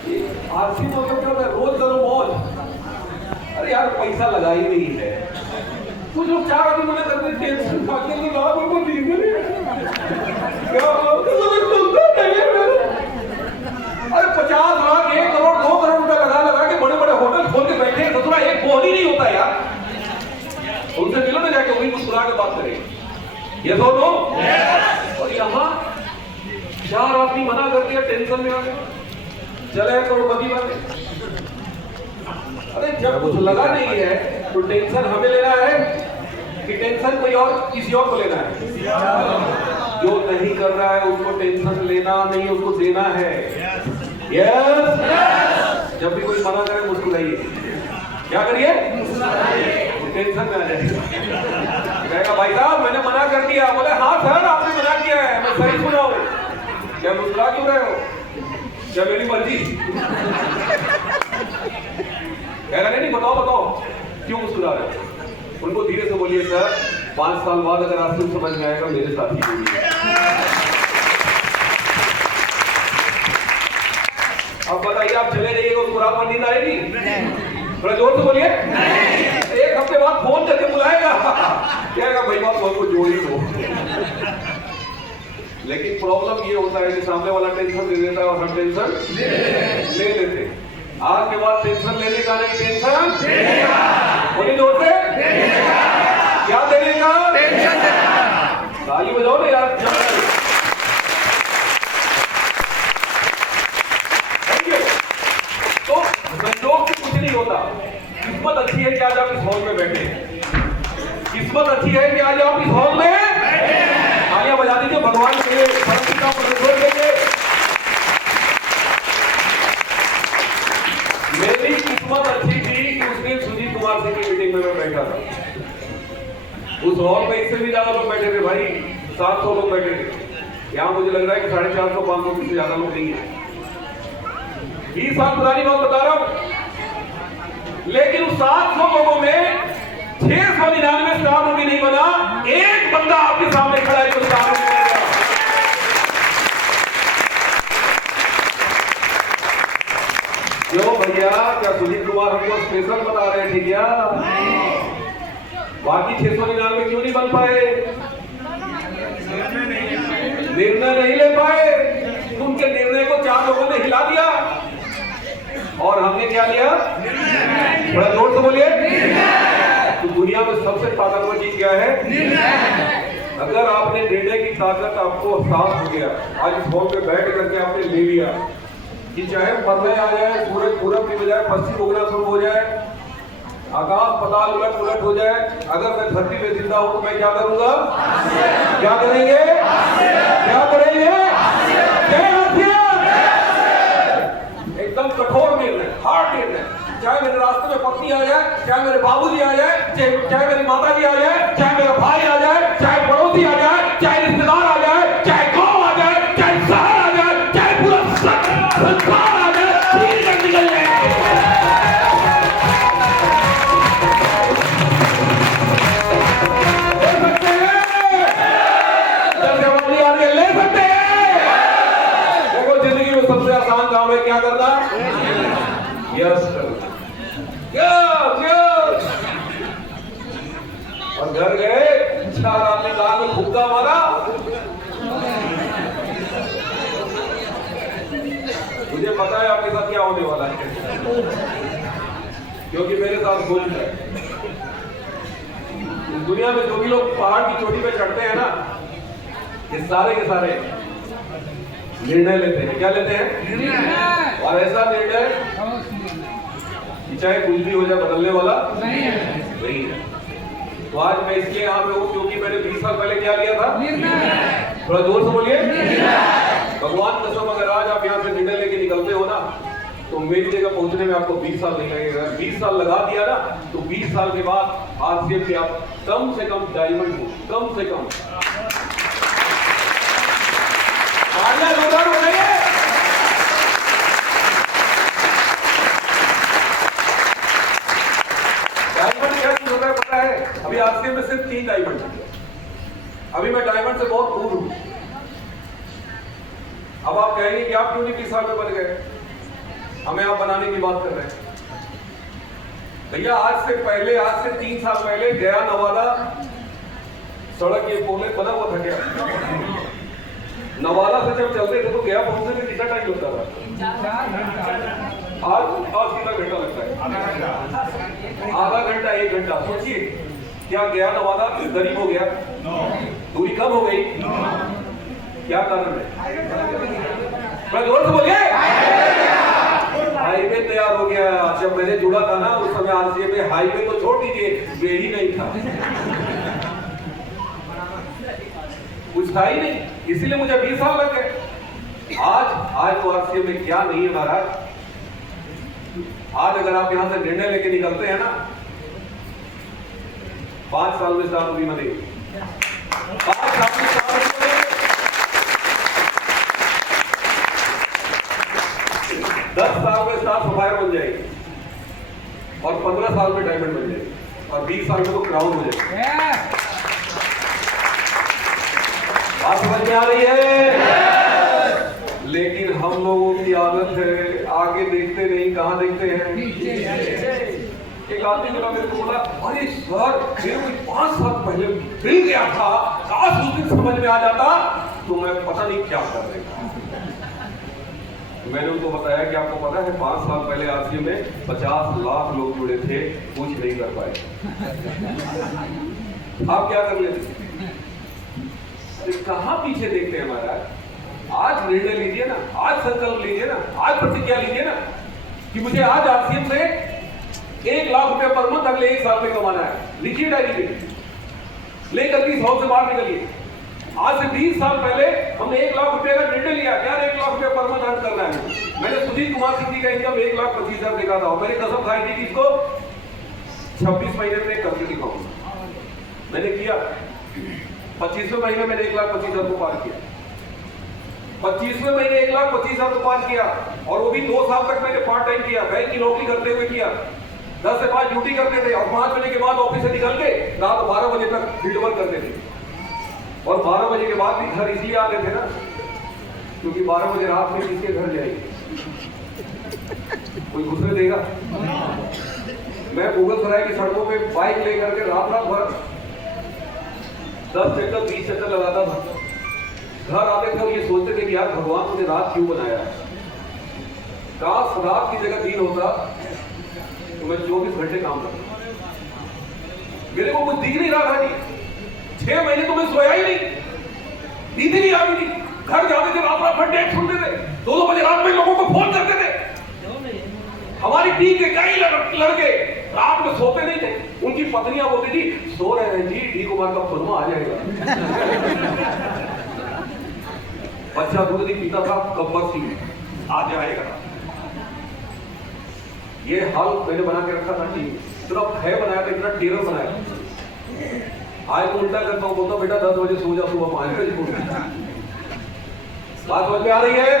RC मतलब क्या होता है? रोज करो मौज। अरे यार पैसा लगा ही नहीं है। कुछ लोग 4 आदमी मना करते हैं, टेंशन खाते हैं, लाभ उनको दी नहीं। क्या अरे 50 लाख 1 करोड़ 2 करोड़ रुपए लगा के बड़े बड़े होटल खोल के बैठे हैं, ससुरा एक बोल ही नहीं होता यार। उनसे मिलो ना जाके, वही मुस्कुरा के बात करें। ये तो नो। और यहाँ 4 आदमी मना कर दिया, टेंशन में आ गए, चले करोड़पति बने। अरे जब कुछ लगा नहीं है तो टेंशन हमें लेना है कि टेंशन कोई और किसी और को लेना है? जो नहीं कर रहा है उसको टेंशन लेना नहीं, उसको देना है। यस। जब भी कोई मना करे मुस्कुराइए। क्या करिए? टेंशन में आ जाएगा। कहेगा भाई साहब मैंने मना कर दिया। बोले हाँ सर आपने मना किया है, मैं सही सुना हूं। क्या मुस्कुरा क्यों रहे हो? क्या मेरी मर्जी? कह रहे नहीं, बताओ बताओ क्यों मुस्कुरा रहे हो? उनको धीरे से बोलिए सर 5 साल बाद अगर आपको समझ में आएगा मेरे साथ ही होगी। अब बताइए आप चले जाइएगा उसको रात में नींद आएगी? थोड़ा जोर से बोलिए। 1 हफ्ते बाद फोन करके बुलाएगा, कहेगा भाई बात हमको जोड़ ही दो। लेकिन प्रॉब्लम ये होता है कि सामने वाला टेंशन दे देता है और हम टेंशन ले लेते हैं। आज के बाद टेंशन लेने का नहीं, टेंशन देने का। बोली जोर से, क्या देने का? टेंशन देने का। ताली बजाओ ना यार। तो संयोग से कुछ नहीं होता। किस्मत अच्छी है कि आज आप इस हॉल में बैठे हैं। किस्मत अच्छी है कि आज आप इस हॉल में बैठे हैं। तालियां बजा दीजिए भगवान के लिए, परमपिता परमेश्वर के लिए। मेरी किस्मत अच्छी थी कि उस दिन सुजीत कुमार सिंह की मीटिंग में मैं बैठा था। उस हॉल में इससे भी ज्यादा लोग बैठे थे भाई, 700 लोग बैठे थे। यहाँ मुझे लग रहा है कि 450-500 से ज्यादा लोग नहीं है। 20 साल पुरानी बात बता रहा हूं। लेकिन उस 700 लोगों में 699 स्टार मूवी नहीं बना। एक बंदा आपके सामने खड़ा है जो स्टार मूवी बन गया। क्यों भैया? क्या सुजीत कुमार हमको स्पेशल बता रहे थे क्या? बाकी 699 क्यों नहीं बन पाए? निर्णय नहीं ले पाए। उनके निर्णय को 4 लोगों ने हिला दिया और हमने क्या लिया? थोड़ा जोर से बोलिए। तो दुनिया में सबसे ताकतवर चीज क्या है? अगर आपने निर्णय की ताकत आपको एहसास हो गया, आज इस हॉल पे बैठ करके आपने ले लिया कि चाहे प्रलय आ जाए, सूरज पूरब की बजाय पश्चिम उगना शुरू हो जाए, आकाश पताल उलट पुलट हो जाए, अगर मैं धरती में जिंदा हूं तो मैं क्या करूंगा? क्या करेंगे? क्या करेंगे? एकदम कठोर निर्णय, हार्ड निर्णय। चाहे मेरे रास्ते में पत्नी आ जाए, चाहे मेरे बाबूजी आ जाए, चाहे मेरी माता जी आ जाए, चाहे मेरा भाई आ जाए, चाहे पड़ोसी आ जाए, चाहे रिश्तेदार आ जाए, चाहे गांव आ जाए, चाहे शहर आ जाए, चाहे पूरा संसार आ जाए, चीर कर निकल जाए। ले सकते हैं। देखो जिंदगी में सबसे आसान काम है क्या करना? यस करना। और घर गए, 4 आदमी दाल में भूखा मारा। मुझे पता है आपके साथ क्या होने वाला है, क्योंकि मेरे साथ भूल है। इस दुनिया में जो भी लोग पहाड़ की चोटी पे चढ़ते हैं ना, ये सारे के सारे निर्णय लेते हैं। क्या लेते हैं? और ऐसा निर्णय कि चाहे कुछ भी हो जाए बदलने वाला नहीं है। तो आज मैं इसलिए यहाँ पे हूँ क्योंकि मैंने 20 साल पहले क्या लिया था? थोड़ा जोर से बोलिए। भगवान कसम, अगर आज आप यहाँ से निर्णय लेके निकलते हो ना, तो मेरी जगह पहुंचने में आपको 20 साल नहीं लगेगा। 20 साल लगा दिया ना, तो 20 साल के बाद आज से आप कम से कम डायमंड हो, कम से कम। डायमंड क्या चीज होता है पता है? अभी आसिफ में सिर्फ 3 डायमंड है। अभी मैं डायमंड से बहुत दूर हूं। अब आप कहेंगे कि आप क्यों नहीं 20 साल में बन गए? हमें आप बनाने की बात कर रहे हैं। भैया आज से 3 साल पहले गया नवादा सड़क ये बोले बना हुआ था क्या? नवादा से जब चलते थे तो गया पहुंचने में कितना टाइम लगता था? आज कितना घंटा लगता है? आधा घंटा 1 घंटा। सोचिए क्या गया नवादा गरीब हो गया? दूरी कम हो गई? क्या कारण है? मैं जोर से बोलिए। हाईवे तैयार हो गया। जब मैंने जुड़ा था ना उस समय आरसीएम में हाईवे तो छोड़ दीजिए, वे ही नहीं था, कुछ था ही नहीं, इसीलिए मुझे 20 साल लग गए। आज तो आरसीएम में क्या नहीं है महाराज। आज अगर आप यहां से निर्णय लेके निकलते हैं ना, 5 साल में स्टाफ भी बनेगी, 5 साल में 10 साल में स्टाफ सफायर बन जाएगी और 15 साल में डायमंड बन जाएगी और 20 साल में तो क्राउन हो जाएगी। बात समझ में आ रही है? लेकिन हम लोगों की आदत है आगे देखते नहीं, कहां देखते हैं? एक आदमी बोला मेरे को, बोला अरे सर मेरे को 5 साल पहले मिल गया था, काश उस दिन समझ में आ जाता तो मैं पता नहीं क्या कर देता। मैंने उनको बताया कि आपको पता है 5 साल पहले आरसीएम में 50 लाख लोग जुड़े थे, कुछ नहीं कर पाए। आप क्या कर लेते? कहां पीछे देखते हैं महाराज? आज निर्णय लीजिए ना, आज संकल्प लीजिए ना, आज प्रतिज्ञा लीजिए ना कि मुझे आज आरसीएम से 1 लाख रुपए पर मंथ अगले 1 साल में कमाना है। लिखिए डायरी में, लेकर के 100 से बाहर निकलिए। आज से 20 साल पहले हमने 1 लाख रुपए का निर्णय लिया, क्या 1 लाख रुपए पर मंथ अर्न करना है। मैंने सुजीत कुमार सिंह का इनकम 1,25,000 देखा था और मैंने कसम खाई थी कि इसको 26 महीने में करके दिखाऊंगा। मैंने किया, 25वें महीने मैंने 1,25,000 को पार किया, 25वें महीने 1,25,000 को पार किया और वो भी 2 साल तक मैंने पार्ट टाइम किया, बैंक की नौकरी करते हुए किया। 10 से 5 ड्यूटी करते थे और 5 बजे के बाद ऑफिस से निकल के रात 12 बजे तक फील्ड वर्क करते थे। और 12 बजे के बाद भी घर इसलिए आते थे ना क्योंकि 12 बजे रात में किसके घर जाएंगे, कोई घुसने देगा? मैं मुगलसराय की सड़कों पे बाइक लेकर के रात भर 10 चक्कर 20 चक्कर लगाता था। घर आते थे और ये सोचते थे कि यार भगवान मुझे रात क्यों बनाया? काश रात की जगह दिन होता तो मैं 24 घंटे काम करता। मेरे को कुछ दिख नहीं रहा था जी, 6 महीने तो मैं सोया ही नहीं, नींद ही नहीं आती थी। घर जाते थे रात भर डेट सुनते थे, 2-2 बजे रात में लोगों को फोन करते थे। हमारी टीम के कई लड़के रात में सोते नहीं थे, उनकी पत्नियां बोलती थी सो रहे हैं जी, डी कुमार का फिल्म आ जाएगा। बच्चा दूध नहीं पीता था, गब्बर सिंह आ जाएगा। ये हाल मैंने बना के रखा था टीम, इतना भय बनाया था, इतना टेरर बनाया। आज तो उल्टा करता हूँ, बोलता बेटा 10 बजे सो जा, सुबह 5 बजे उठ। बात समझ में आ रही है?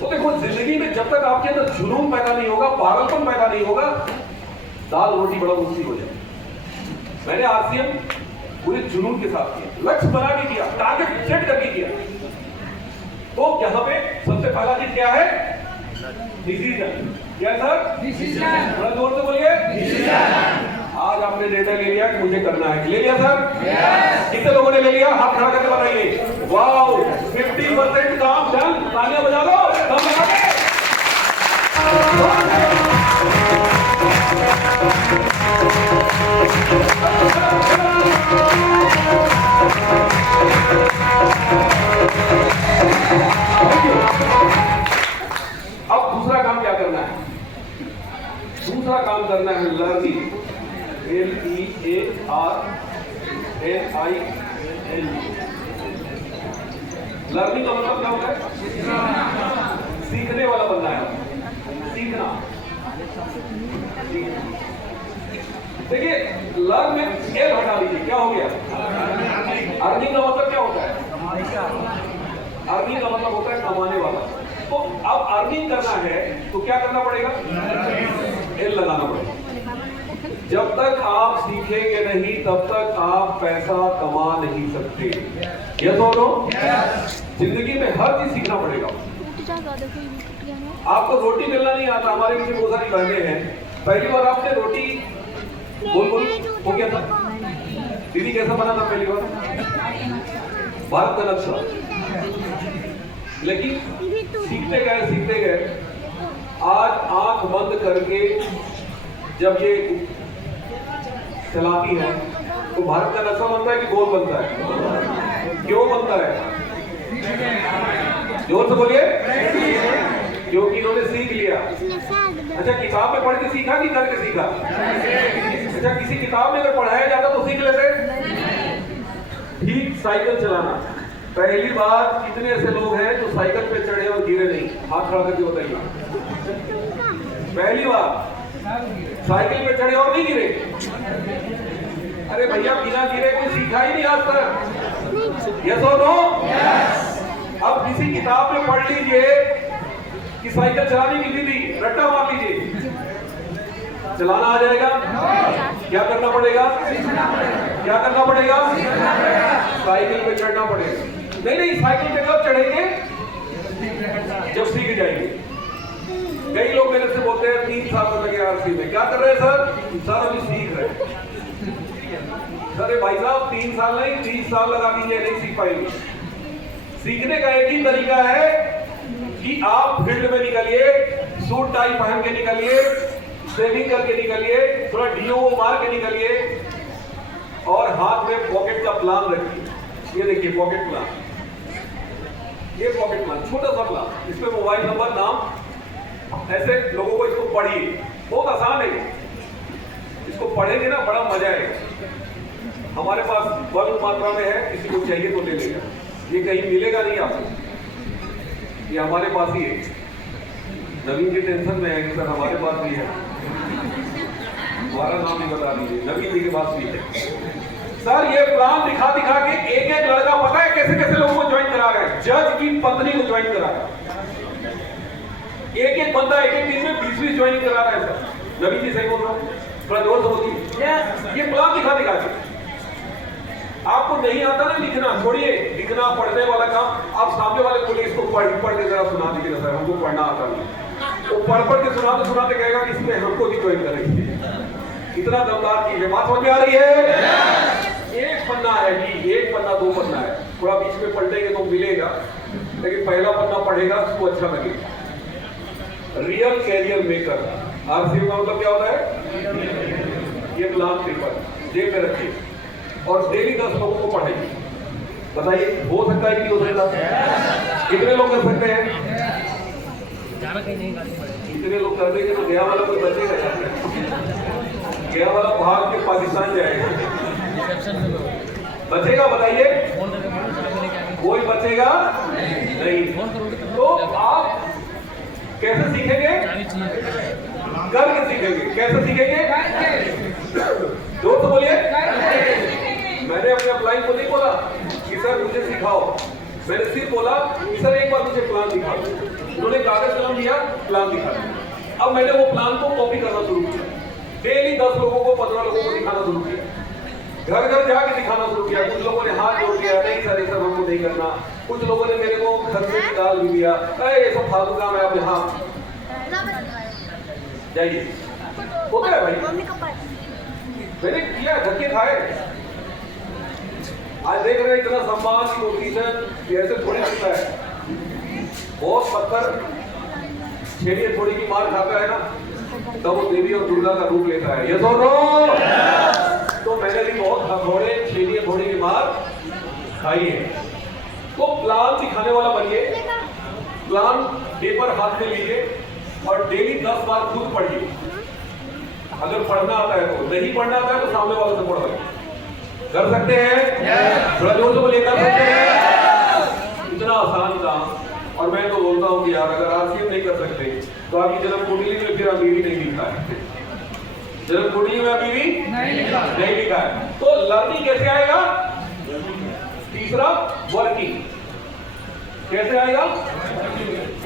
तो देखो जिंदगी में जब तक आपके अंदर जुनून पैदा नहीं होगा, पागलपन पैदा नहीं होगा, दाल रोटी बड़ा मुश्किल हो जाए। मैंने आरसीएम पूरे जुनून के साथ किया, लक्ष्य बना के किया, टारगेट सेट करके किया। तो यहाँ पे सबसे पहला चीज क्या है? डिसीजन। क्या सर? डिसीजन। बड़ा जोर से बोलिए, डिसीजन। आज आपने निर्णय ले लिया कि मुझे करना है, ले लिया सर? यस। कितने लोगों ने ले लिया? हाथ खड़ा करके बताइए। वाओ, 50% काम डन। तालियां बजा दो, दम लगा के। अब दूसरा काम क्या करना है? दूसरा काम करना है लर्निंग। LEARNING। लर्निंग का मतलब क्या होता है? सीखने वाला बनना है, सीखना। देखिए लर्न में एल हटा दीजिए, क्या हो गया? अर्निंग का मतलब क्या होता है? अर्निंग का मतलब होता है कमाने वाला। तो अब अर्निंग करना है तो क्या करना पड़ेगा? एल लगाना पड़ेगा। जब तक आप सीखेंगे नहीं तब तक आप पैसा कमा नहीं सकते। ये दोनों जिंदगी में हर चीज सीखना पड़ेगा। आपको रोटी बेलना नहीं आता, हमारे पीछे बहुत सारी बहनें हैं, पहली बार आपने रोटी गोल गोल हो गया था, दीदी कैसा बना था पहली बार? भारत का नक्शा। लेकिन सीखते गए आज आंख बंद करके जब ये चलाती है तो भारत का नक्शा बनता है कि गोल बनता है? क्यों बनता है? जोर से बोलिए। क्योंकि इन्होंने सीख लिया। अच्छा, किताब में पढ़ के सीखा कि करके सीखा? अच्छा, किसी किताब में अगर पढ़ाया जाता तो सीख लेते? ठीक साइकिल चलाना, पहली बार कितने ऐसे लोग हैं जो साइकिल पे चढ़े और गिरे नहीं? हाथ खड़ा करके बताइए। पहली बार साइकिल पे चढ़े और नहीं गिरे? अरे भैया, बिना गिरे कोई सीखा ही नहीं आज तक। यस और नो? अब किसी किताब में पढ़ लीजिए कि साइकिल चलाने की विधि, रट्टा मार लीजिए, चलाना आ जाएगा? क्या करना पड़ेगा? क्या करना पड़ेगा? साइकिल पे चढ़ना पड़ेगा। नहीं, साइकिल पे कब चढ़ेंगे? जब सीख जाएंगे। कई लोग मेरे से बोलते हैं 3 साल तो लगे आरसी में, क्या कर रहे हैं सर? सर अभी सीख रहे हैं। अरे भाई साहब, 3 साल नहीं 30 साल लगा दीजिए, नहीं सीख पाएंगे। सीखने का एक ही तरीका है कि आप फील्ड में निकलिए, सूट टाई पहन के निकलिए, सेविंग करके निकलिए, थोड़ा डीओ मार के निकलिए और हाथ में पॉकेट का प्लान रखिए। ये देखिए पॉकेट प्लान, ये पॉकेट प्लान छोटा सा प्लान, इसमें मोबाइल नंबर, नाम, ऐसे लोगों को इसको पढ़िए। बहुत आसान है, इसको पढ़ेंगे ना बड़ा मजा आएगा। हमारे पास बहुत मात्रा में है, किसी को चाहिए तो ले लेगा, ये कहीं मिलेगा नहीं आपको, ये हमारे पास ही है। नवीन की टेंशन में है कि सर हमारे पास भी है, हमारा नाम भी बता दीजिए, नवीन जी के पास भी है। सर ये प्लान दिखा के एक लड़का पता है कैसे कैसे लोगों को ज्वाइन करा रहा है? जज की पत्नी को ज्वाइन करा रहा है, एक बंदा एक दिन में 20 ज्वाइनिंग करा रहा है सर। नवीन जी सही बोल रहा हूँ? थोड़ा जोर से बोलिए। ये प्लान दिखा के आपको नहीं आता ना लिखना, छोड़िए लिखना पढ़ने वाला काम, आप सामने वाले बोलिए इसको पढ़ के जरा सुना दीजिए ना सर, हमको पढ़ना आता नहीं। वो पढ़ के सुनाते कहेगा कि इसमें हमको भी ज्वाइन करेंगे। इतना दमदार चीज है, बात समझ में आ रही है? एक पन्ना है जी, एक पन्ना 2 पन्ना है, थोड़ा बीच में पलटेंगे तो मिलेगा, लेकिन पहला पन्ना पढ़ेगा उसको अच्छा लगेगा। रियल कैरियर मेकर, आरसीएम का मतलब क्या होता है? ये प्लान पेपर जेब में रखिए और डेली 10 लोगों को पढ़ाइए। बताइए हो सकता है कि हो सकता है? कितने लोग कर सकते हैं? कितने लोग कर देंगे तो गया वाला कोई बचेगा? गया वाला भाग के पाकिस्तान जाएगा, बचेगा? बताइए कोई बचेगा नहीं। तो आप कैसे सीखेंगे? करके सीखेंगे। कैसे सीखेंगे? जोर से बोलिए। मैंने अपने अप्लाई को नहीं बोला कि सर मुझे सिखाओ, मैंने सिर्फ बोला कि सर एक बार मुझे प्लान दिखा दो। उन्होंने कागज कलम दिया, प्लान दिखा दिया। अब मैंने वो प्लान को कॉपी करना शुरू किया, डेली 10 लोगों को 15 लोगों को दिखाना शुरू किया, घर घर जाके दिखाना शुरू किया। कुछ लोगों ने हाथ जोड़ दिया, नहीं सर ये सब हमको नहीं करना। कुछ लोगों ने मेरे को घर से निकाल भी दिया, ये सब फालतू काम है, आप यहाँ जाइए। होता है भाई, मैंने किया, धक्के खाए। आज देख रहे हैं इतना सम्मान की पोजीशन ऐसे थोड़ी मिलता है। बहुत पत्थर छेड़िए थोड़ी की मार खाता है ना, तब वो देवी और दुर्गा का रूप लेता है। ये दोनों तो मैंने भी बहुत हथौड़े छेड़िए थोड़ी की मार खाई है। तो प्लान सिखाने वाला बनिए, प्लान पेपर हाथ में लीजिए और डेली 10 बार खुद पढ़िए। अगर पढ़ना आता है तो, नहीं पढ़ना आता है तो सामने वालों से पढ़वाइए। कर सकते हैं? थोड़ा जोर से बोलिए, कर सकते हैं? इतना आसान काम। और मैं तो बोलता हूँ कि यार अगर आरसीएम नहीं कर सकते तो आपकी जन्म कुंडली में फिर अमीरी नहीं लिखा है, जन्म कुंडली में अमीरी नहीं लिखा है। तो लर्निंग कैसे आएगा? तीसरा वर्किंग कैसे आएगा?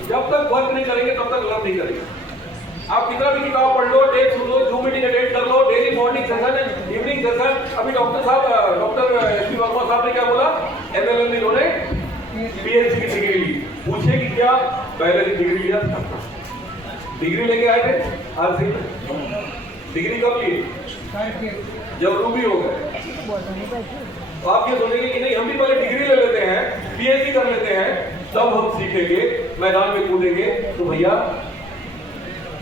जब तक वर्क नहीं करेंगे तब तक लर्न नहीं करेंगे। आप कितना भी किताब पढ़ लो, टेप सुन लो, जूम मीटिंग अटेंड कर लो, daily morning session, evening session. अभी डॉक्टर एस पी वर्मा साहब ने क्या बोला? एमएलएम इन्होंने पीएचडी की डिग्री ली। पूछे कि क्या? पहले डिग्री लिया, डिग्री लेके आए थे आरसी में? डिग्री कब लिए? जब रूबी हो गए। तो आप ये सोचेंगे कि नहीं हम भी पहले डिग्री ले लेते हैं, पीएचडी कर लेते हैं, तब हम सीखेंगे, मैदान में कूदेंगे। तो भैया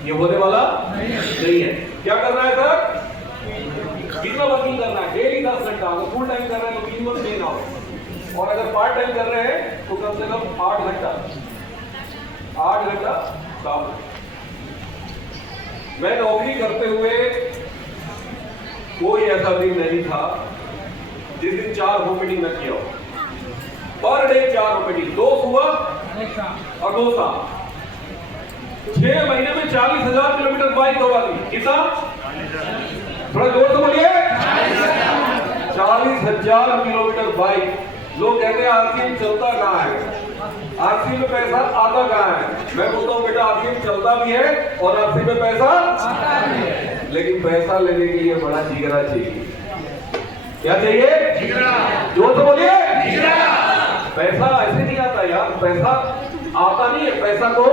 ये होने वाला नहीं है। क्या करना है सर? कितना वर्किंग करना है? डेली 10 घंटा। अगर फुल टाइम कर रहे हैं तो मिनिमम 10 आवर, और अगर पार्ट टाइम कर रहे हैं तो कम से कम 8 घंटा काम। मैं नौकरी करते हुए कोई ऐसा दिन नहीं था जिस दिन 4 होम मीटिंग न किया हो। पर डे 4 होम मीटिंग, 2 सुबह और 2 शाम। 6 महीने में 40,000 किलोमीटर बाइक दौड़ा दी। कितना? थोड़ा जोर से बोलिए। 40,000 किलोमीटर बाइक। लोग कहते हैं आरसीएम चलता कहाँ है, आरसीएम में पैसा आता कहाँ है? मैं बोलता हूँ बेटा आरसीएम चलता भी है और आरसीएम में पैसा आता भी है, लेकिन पैसा लेने के लिए बड़ा जिगरा चाहिए। क्या चाहिए? जिगरा। जोर से बोलिए। जिगरा। पैसा ऐसे नहीं आता यार, पैसा आता नहीं है, पैसा को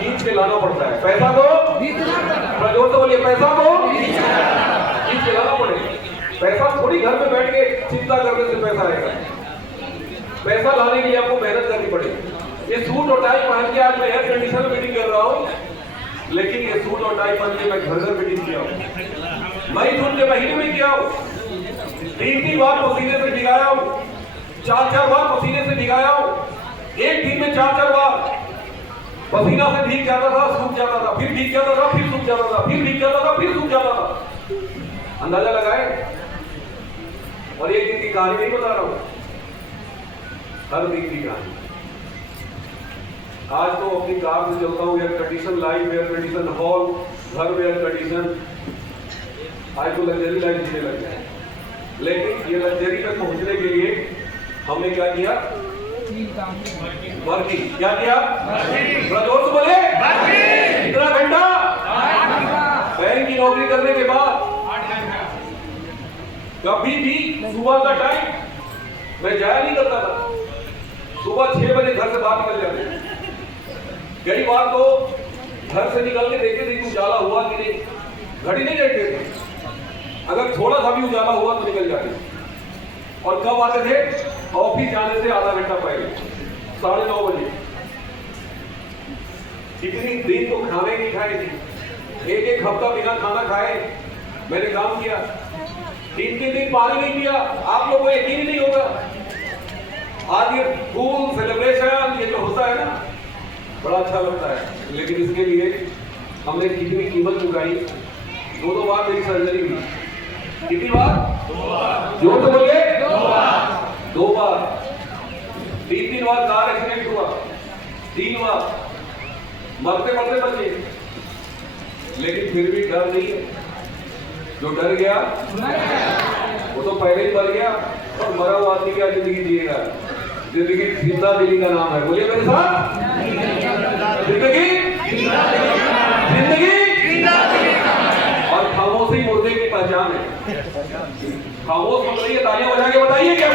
खींच के लाना पड़ता है। पैसा को जोर से बोलिए, पैसा को खींच के लाना पड़ेगा। पैसा थोड़ी घर में बैठ के चिंता करने से पैसा आएगा। पैसा लाने के लिए आपको मेहनत करनी पड़ेगी। ये सूट और टाई पहन के आज मैं एयर कंडीशन में मीटिंग कर रहा हूँ, लेकिन ये सूट और टाई पहन के मैं घर घर मीटिंग किया हूँ। मई जून के महीने में किया हूँ। 3 बार पसीने से भिगाया हूँ, 4 बार पसीने से भिगाया हूँ। एक दिन में 4 बार पसीना से भीग जाता था, सूख जाता था, फिर भीग जाता था, फिर सूख जाता था, फिर भीग जाता था, फिर सूख जाता था। अंदाजा लगाए। और एक दिन की कहानी नहीं बता रहा हूं, हर दिन की कहानी। आज तो अपनी कार से चलता हूं, air condition life, air condition hall, घर में एयर कंडीशन। आज तो लग्जरी लाइफ जीने लग गया है। लेकिन ये लग्जरी तक पहुंचने के लिए हमने क्या किया? वर्किंग। क्या किया? जोर से बोले। कितना घंटा? बैंक की नौकरी करने के बाद कभी भी सुबह का टाइम मैं जाया नहीं करता था। सुबह 6 बजे घर से बाहर निकल जाते। कई बार तो घर से निकल के देखते थे कि उजाला हुआ कि नहीं, घड़ी नहीं देखते थे। अगर थोड़ा सा भी उजाला हुआ तो निकल जाते। और कब आते थे? ऑफिस जाने से आधा घंटा पहले, 9:30 बजे। कितनी दिन तो खाने नहीं खाए थे, एक हफ्ता बिना खाना खाए मैंने काम किया। 3 दिन पानी नहीं पिया। आप लोगों को यकीन ही नहीं होगा। आज ये फूल सेलिब्रेशन ये जो होता है ना, बड़ा अच्छा लगता है, लेकिन इसके लिए हमने कितनी कीमत चुकाई। 2 बार मेरी सर्जरी हुई। कितनी बार? 2 बार। जोर से बोलिए। 2 बार। 3 बार कार एक्सीडेंट हुआ, 3 बार मरते मरते बचे। लेकिन फिर भी डर नहीं है। जो डर गया वो तो पहले ही मर गया, और मरा हुआ आदमी क्या जिंदगी जिएगा? जिंदगी जिंदा दिली का नाम है। बोलिए मेरे साथ, जिंदगी और खामोशी मुर्दे की पहचान है। खामोश मतलब ये तालियां बजा के बताइए क्या